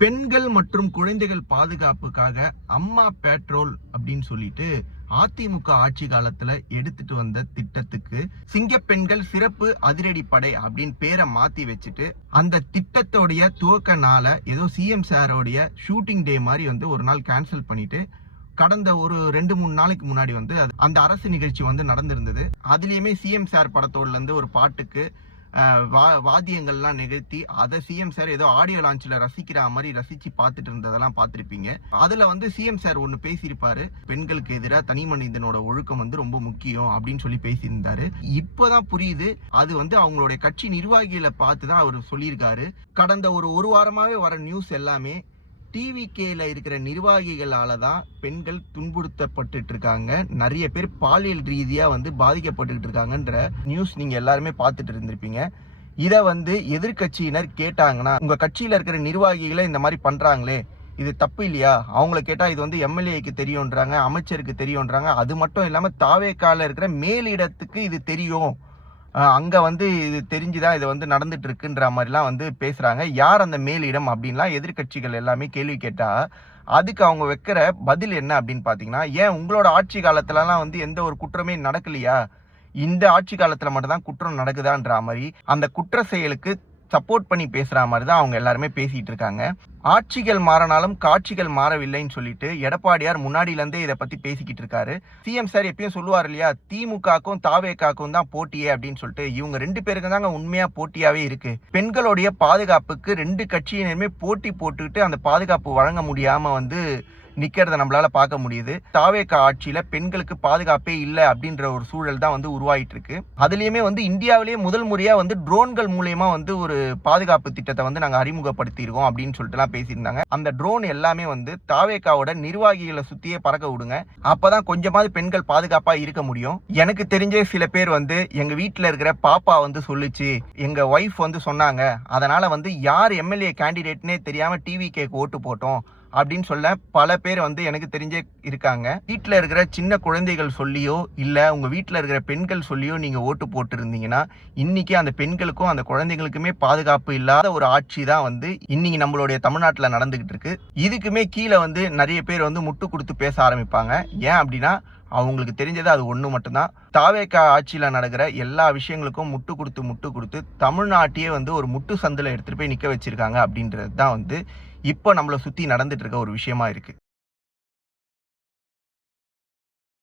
பெண்கள் மற்றும் குழந்தைகள் பாதுகாப்புக்காக அம்மா பெட்ரோல் அப்படின்னு சொல்லிட்டு அதிமுக ஆட்சி காலத்துல எடுத்துட்டு வந்த திட்டத்துக்கு சிங்க பெண்கள் சிறப்பு அதிரடி படை அப்படின்னு பேரை மாத்தி வச்சுட்டு அந்த திட்டத்தோடைய துவக்க நாளை ஏதோ சிஎம் சாரோடைய ஷூட்டிங் டே மாதிரி ஒரு நாள் கேன்சல் பண்ணிட்டு கடந்த ஒரு 2-3 நாளைக்கு முன்னாடி அந்த அரசு நிகழ்ச்சி நடந்திருந்தது. அதுலயுமே சிஎம் சார் படத்தோடுல இருந்து ஒரு பாட்டுக்கு வாத்தியங்கள்லாம் நிகழ்த்தி அதை சிஎம் சார் ஏதோ ஆடியோ லான்ச்ல ரசிக்கிற மாதிரி ரசிச்சு பார்த்துட்டு இருந்ததெல்லாம் பார்த்திருப்பீங்க. அதுல சிஎம் சார் ஒண்ணு பேசியிருப்பாரு, பெண்களுக்கு எதிராக தனி மனிதனோட ஒழுக்கம் ரொம்ப முக்கியம் அப்படின்னு சொல்லி பேசியிருந்தாரு. இப்பதான் புரியுது, அது அவங்களுடைய கட்சி நிர்வாகிகளை பார்த்துதான் அவர் சொல்லியிருக்காரு. கடந்த ஒரு வாரமாவே வர நியூஸ் எல்லாமே டிவிகேல இருக்கிற நிர்வாகிகளால தான் பெண்கள் துன்புறுத்தப்பட்டு இருக்காங்க, நிறைய பேர் பாலியல் ரீதியா பாதிக்கப்பட்டு இருக்காங்கன்ற நியூஸ் நீங்க எல்லாருமே பார்த்துட்டு இருந்திருப்பீங்க. இதை எதிர்கட்சியினர் கேட்டாங்கன்னா, உங்க கட்சியில இருக்கிற நிர்வாகிகளை இந்த மாதிரி பண்றாங்களே இது தப்பு இல்லையா? அவங்கள கேட்டா இது எம்எல்ஏக்கு தெரியும்ன்றாங்க, அமைச்சருக்கு தெரியும்ன்றாங்க. அது மட்டும் இல்லாம தாவேக்கால இருக்கிற மேலிடத்துக்கு இது தெரியும், அங்க இது தெரிஞ்சுதான் இது நடந்துட்டு இருக்குன்ற மாதிரிலாம் பேசுறாங்க. யார் அந்த மேலிடம் அப்படின்லாம் எதிர்கட்சிகள் எல்லாமே கேள்வி கேட்டா அதுக்கு அவங்க வைக்கிற பதில் என்ன அப்படின்னு பாத்தீங்கன்னா, ஏன் உங்களோட ஆட்சி காலத்துலலாம் எந்த ஒரு குற்றமே நடக்கலையா, இந்த ஆட்சி காலத்துல மட்டும்தான் குற்றம் நடக்குதான்ற மாதிரி அந்த குற்ற செயலுக்கு சப்போர்ட் பண்ணி பேசுற மாதிரி தான் அவங்க எல்லாருமே பேசிட்டு இருக்காங்க. ஆட்சிகள் மாறினாலும் காட்சிகள் மாறவில்லைன்னு சொல்லிட்டு எடப்பாடியார் முன்னாடில இருந்தே இதை பத்தி பேசிக்கிட்டு இருக்காரு. சிஎம் சார் எப்பயும் சொல்லுவார் இல்லையா, திமுகக்கும் தாவேக்காக்கும் தான் போட்டியே அப்படின்னு சொல்லிட்டு. இவங்க 2 பேருக்கு தாங்க உண்மையா போட்டியாவே இருக்கு. பெண்களுடைய பாதுகாப்புக்கு 2 கட்சியினருமே போட்டி போட்டுக்கிட்டு அந்த பாதுகாப்பு வழங்க முடியாம நிக்கிறத நம்மளால பார்க்க முடியுது. தாவேக்கா ஆட்சியில பெண்களுக்கு பாதுகாப்பே இல்லை அப்படின்ற ஒரு சூழல் தான் உருவாயிட்டு இருக்கு. அதுலயுமே இந்தியாவிலேயே முதல் முறையா ட்ரோன்கள் மூலமா ஒரு பாதுகாப்பு திட்டத்தை நாங்க அறிமுகப்படுத்தி இருக்கோம் அப்படின்னு சொல்லிட்டு எல்லாம் பேசியிருந்தாங்க. அந்த ட்ரோன் எல்லாமே தாவேக்காவோட நிர்வாகிகளை சுத்தியே பறக்க விடுங்க, அப்பதான் கொஞ்சமாவது பெண்கள் பாதுகாப்பா இருக்க முடியும். எனக்கு தெரிஞ்ச சில பேர் எங்க வீட்டுல இருக்கிற பாப்பா சொல்லுச்சு, எங்க ஒய்ஃப் சொன்னாங்க, அதனால யார் எம்எல்ஏ கேண்டிடேட்னே தெரியாம டிவிகேக்கு ஓட்டு போட்டோம் அப்படின்னு சொல்ல பல பேர் எனக்கு தெரிஞ்சே இருக்காங்க. வீட்டுல இருக்கிற சின்ன குழந்தைகள் சொல்லியோ இல்ல உங்க வீட்டுல இருக்கிற பெண்கள் சொல்லியோ நீங்க ஓட்டு போட்டு இருந்தீங்கன்னா இன்னைக்கு அந்த பெண்களுக்கும் அந்த குழந்தைகளுக்குமே பாதுகாப்பு இல்லாத ஒரு ஆட்சி தான் இன்னைக்கு நம்மளுடைய தமிழ்நாட்டுல நடந்துகிட்டு இருக்கு. இதுக்குமே கீழே நிறைய பேர் முட்டு கொடுத்து பேச ஆரம்பிப்பாங்க. ஏன் அப்படின்னா அவங்களுக்கு தெரிஞ்சது அது ஒண்ணு மட்டும்தான், தாவேக்கா ஆட்சியில நடக்கிற எல்லா விஷயங்களுக்கும் முட்டு கொடுத்து தமிழ்நாட்டையே ஒரு முட்டு சந்தில எடுத்துட்டு போய் நிக்க வச்சிருக்காங்க அப்படின்றது தான் இப்போ நம்மளை சுத்தி நடந்துட்டு இருக்க ஒரு விஷயமா இருக்கு.